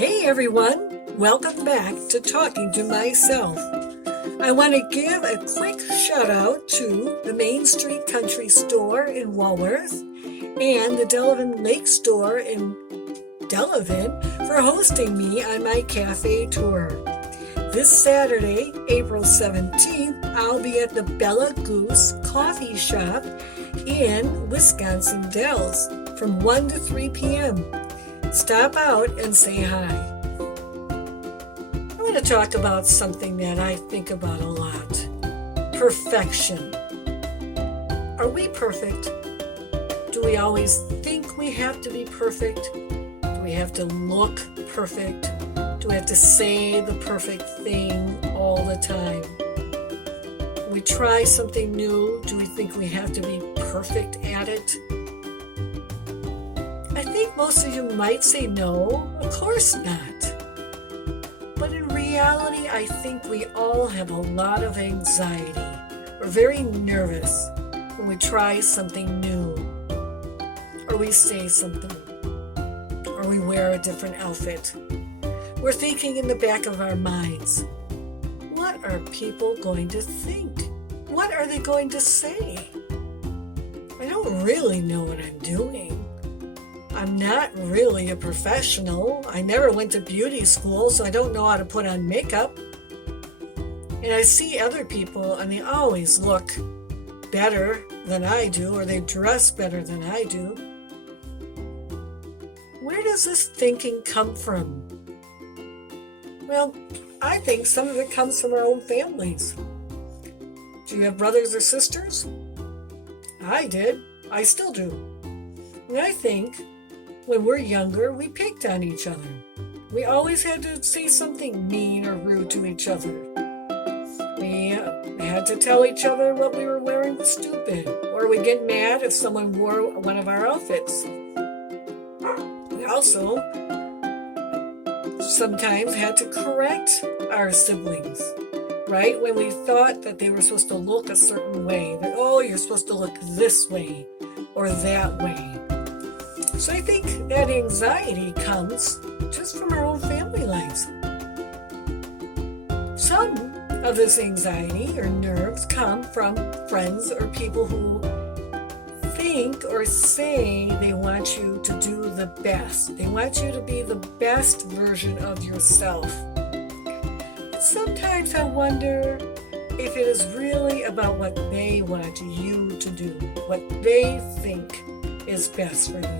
Hey everyone, welcome back to Talking to Myself. I want to give a quick shout out to the Main Street Country Store in Walworth and the Delavan Lake Store in Delavan for hosting me on my cafe tour. This Saturday, April 17th, I'll be at the Bella Goose Coffee Shop in Wisconsin Dells from 1 to 3 p.m. Stop out and say hi. I'm going to talk about something that I think about a lot. Perfection. Are we perfect? Do we always think we have to be perfect? Do we have to look perfect? Do we have to say the perfect thing all the time? When we try something new, do we think we have to be perfect at it? I think most of you might say no, of course not. But in reality, I think we all have a lot of anxiety. We're very nervous when we try something new, or we say something, or we wear a different outfit. We're thinking in the back of our minds, what are people going to think? What are they going to say? I don't really know what I'm doing. I'm not really a professional. I never went to beauty school, so I don't know how to put on makeup. And I see other people, and they always look better than I do, or they dress better than I do. Where does this thinking come from? Well, I think some of it comes from our own families. Do you have brothers or sisters? I did. I still do. And I think when we're younger, we picked on each other. We always had to say something mean or rude to each other. We had to tell each other what we were wearing was stupid, or we'd get mad if someone wore one of our outfits. We also sometimes had to correct our siblings, right? When we thought that they were supposed to look a certain way, that, oh, you're supposed to look this way or that way. So I think that anxiety comes just from our own family lives. Some of this anxiety or nerves come from friends or people who think or say they want you to do the best. They want you to be the best version of yourself. Sometimes I wonder if it is really about what they want you to do, what they think is best for you.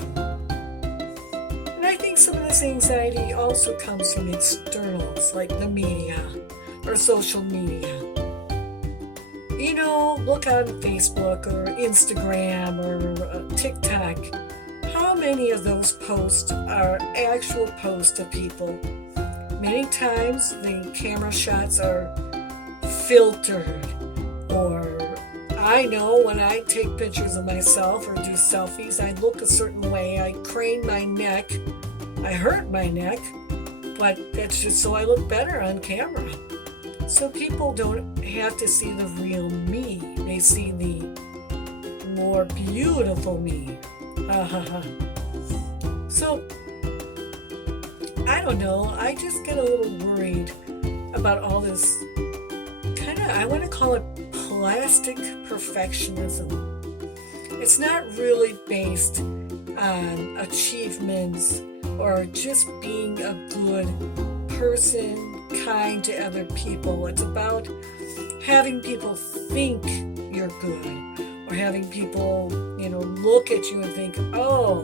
And I think some of this anxiety also comes from externals like the media or social media. You know, look on Facebook or Instagram or TikTok. How many of those posts are actual posts of people? Many times the camera shots are filtered, or I know when I take pictures of myself or do selfies, I look a certain way, I crane my neck, I hurt my neck, but that's just so I look better on camera. So people don't have to see the real me, they see the more beautiful me. So, I don't know, I just get a little worried about all this I want to call it plastic perfectionism. It's not really based on achievements or just being a good person, kind to other people. It's about having people think you're good, or having people, look at you and think, oh,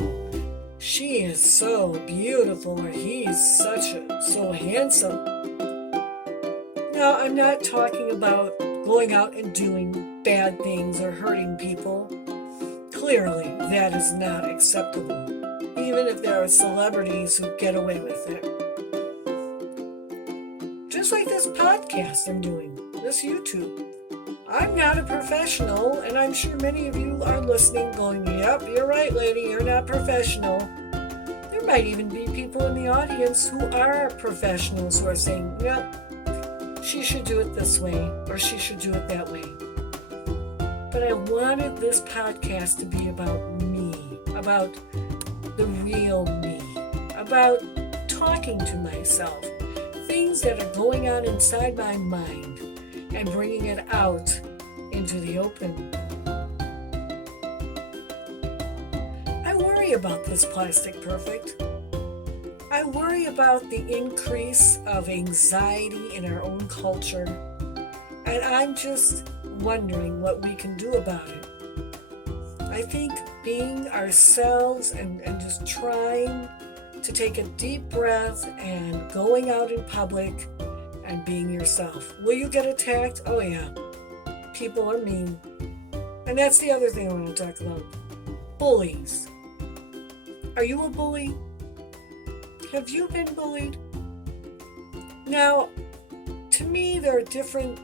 she is so beautiful, or he's so handsome. Now, I'm not talking about going out and doing bad things or hurting people. Clearly, that is not acceptable, even if there are celebrities who get away with it. Just like this podcast I'm doing, this YouTube. I'm not a professional, and I'm sure many of you are listening going, yep, you're right, lady, you're not professional. There might even be people in the audience who are professionals who are saying, yep, she should do it this way, or she should do it that way. But I wanted this podcast to be about me, about the real me, about talking to myself, things that are going on inside my mind, and bringing it out into the open. I worry about this plastic perfect. I worry about the increase of anxiety in our own culture, and I'm just wondering what we can do about it. I think being ourselves and just trying to take a deep breath and going out in public and being yourself. Will you get attacked? Oh yeah, people are mean. And that's the other thing I want to talk about. Bullies. Are you a bully? Have you been bullied? Now, to me, there are different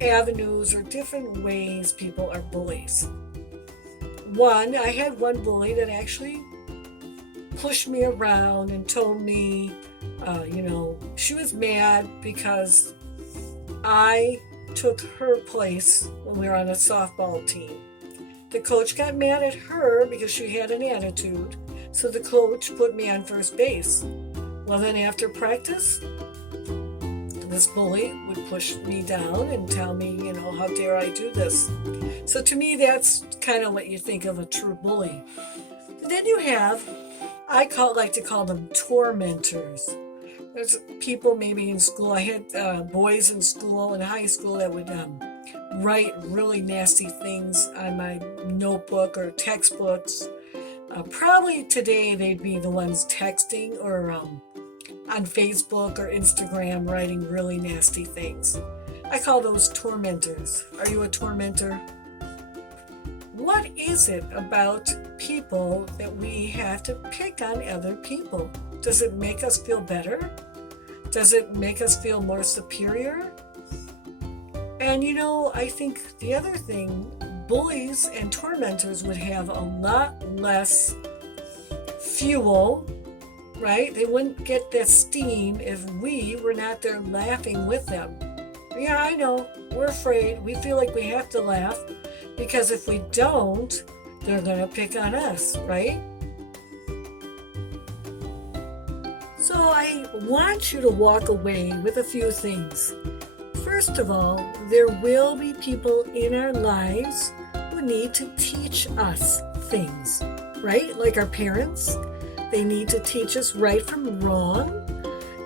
avenues or different ways people are bullies. One, I had one bully that actually pushed me around and told me, she was mad because I took her place when we were on a softball team. The coach got mad at her because she had an attitude, so the coach put me on first base. Well, then after practice, this bully would push me down and tell me, how dare I do this? So to me, that's kind of what you think of a true bully. And then you have, like to call them tormentors. There's people maybe in school. I had boys in school, in high school, that would write really nasty things on my notebook or textbooks. Probably today they'd be the ones texting or on Facebook or Instagram writing really nasty things. I call those tormentors. Are you a tormentor? What is it about people that we have to pick on other people? Does it make us feel better? Does it make us feel more superior? And I think the other thing, bullies and tormentors would have a lot less fuel, right? They wouldn't get that steam if we were not there laughing with them. Yeah, I know, we're afraid. We feel like we have to laugh because if we don't, they're going to pick on us, right? So I want you to walk away with a few things. First of all, there will be people in our lives who need to teach us things, right? Like our parents. They need to teach us right from wrong.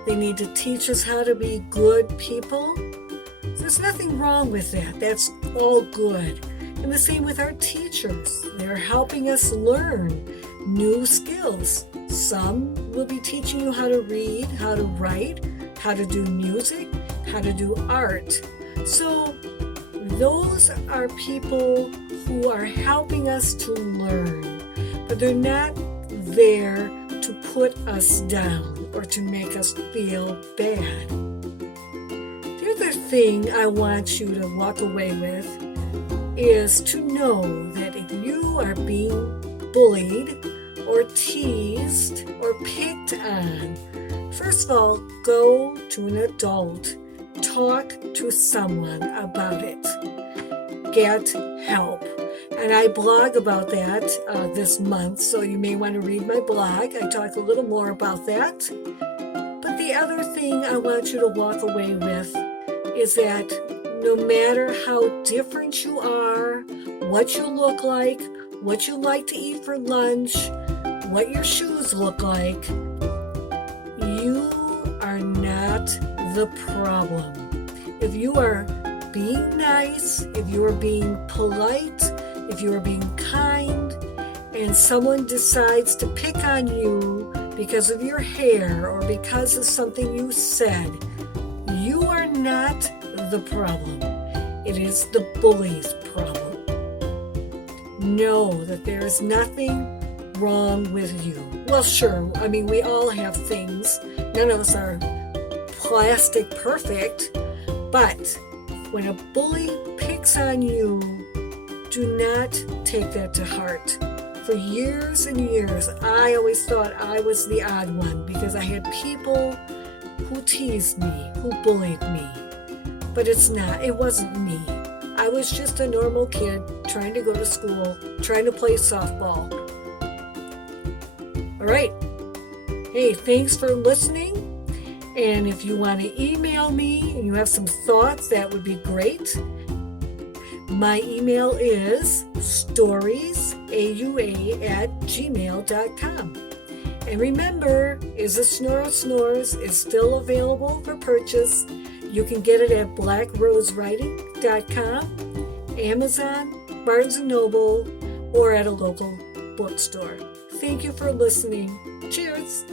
They need to teach us how to be good people. There's nothing wrong with that. That's all good. And the same with our teachers. They're helping us learn new skills. Some will be teaching you how to read, how to write, how to do music, how to do art. So those are people who are helping us to learn, but they're not there to put us down or to make us feel bad. The other thing I want you to walk away with is to know that if you are being bullied or teased or picked on, first of all, go to an adult. Talk to someone about it. Get help. And I blog about that this month, so you may want to read my blog. I talk a little more about that. But the other thing I want you to walk away with is that no matter how different you are, what you look like, what you like to eat for lunch, what your shoes look like, you are not the problem. If you are being nice, if you are being polite, if you are being kind, and someone decides to pick on you because of your hair or because of something you said, you are not the problem. It is the bully's problem. Know that there is nothing wrong with you. Well, sure, we all have things. None of us are plastic perfect, but when a bully picks on you, do not take that to heart. For years and years, I always thought I was the odd one because I had people who teased me, who bullied me. But it wasn't me. I was just a normal kid trying to go to school, trying to play softball. All right. Hey, thanks for listening. And if you want to email me and you have some thoughts, that would be great. My email is storiesaua@gmail.com. And remember, Is a Snore Snores is still available for purchase. You can get it at blackrosewriting.com, Amazon, Barnes & Noble, or at a local bookstore. Thank you for listening. Cheers.